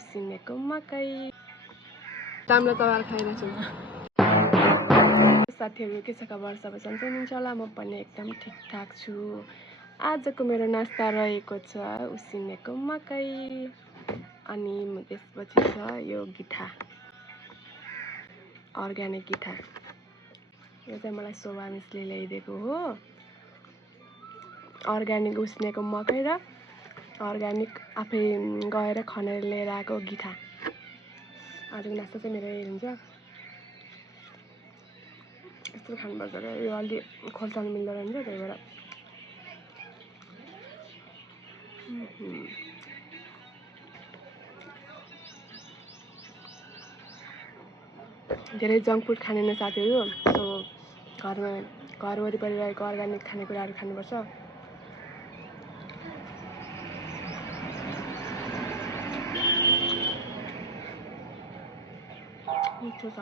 उसिनेको मकै। राम्रो तयार खाइरहेछु म। साथीहरू के छ खबर? सबै सन्चै हुनुहुन्छ होला? म पनि एकदम ठिकठाक छु। आजको मेरो नास्ता रहेको छ उसिनेको मकै अनि त्यसपछि छ यो गिठा, अर्ग्यानिक गिठा। यो चाहिँ मलाई शोभा मिसले ल्याइदिएको हो। अर्ग्यानिक उसिनेको मकै र अर्ग्यानिक आफै गएर खनेर लिएर आएको गिठा। आजको नास्ता चाहिँ मेरो यही हुन्छ। यस्तो खानुपर्छ र यो अलि खोर्सानी मिल्दो रहेछ त्यही भएर। धेरै जङ्क फुड खाने साथीहरू, सो घर वरिपरि रहेको अर्ग्यानिक खानेकुराहरू खानुपर्छ। मिठो छ।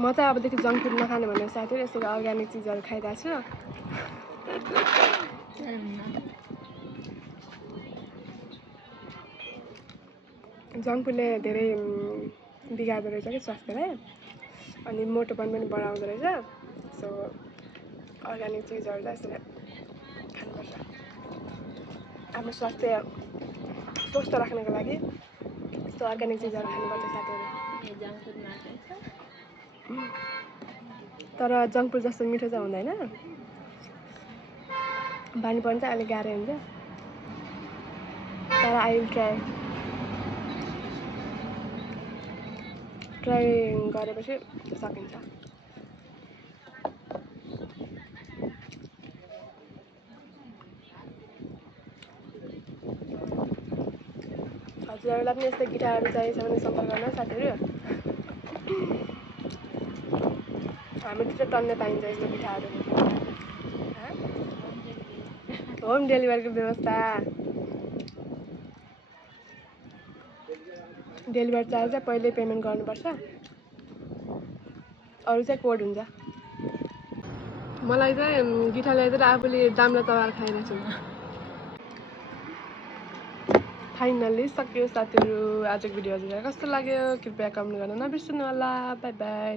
म चाहिँ अबदेखि जङ्क फुड नखाने भनेर साथीहरू यसरी अर्ग्यानिक चिजहरू खाइरहेको छु। जङ्क फुडले धेरै बिगार्दो रहेछ कि स्वास्थ्यलाई, अनि मोटोपन पनि बढाउँदो रहेछ। सो अर्ग्यानिक चिजहरू चाहिँ यसरी खानुपर्छ। आफ्नो स्वास्थ्य स्वस्थ राख्नको लागि यस्तो अर्ग्यानिक चिजहरू खानुपर्छ साथीहरू। तर जङ्क फुड जस्तो मिठो चाहिँ हुँदैन। बानी पर्नु चाहिँ अलिक गाह्रो हुन्छ, तर आई विल ट्राई गरेपछि सकिन्छ। हजुरहरूलाई पनि यस्तै गिटारहरू चाहिएको छ भने सम्पर्क गर्न साथीहरू। हामीतिर टन्नै पाइन्छ यस्तो गिटारहरू। होम डेलिभरीको व्यवस्था। डेलिभरी चार्ज चाहिँ पहिल्यै पेमेन्ट गर्नुपर्छ, अरू चाहिँ कोड हुन्छ। मलाई चाहिँ गिठा ल्याइदिएर आफूले दाम्रो तयार खाइरहेछु म। फाइनल्ली सक्यो साथीहरू। आजको भिडियो हजुरलाई कस्तो लाग्यो कृपया कमेन्ट गर्न नबिर्सनु होला। By by.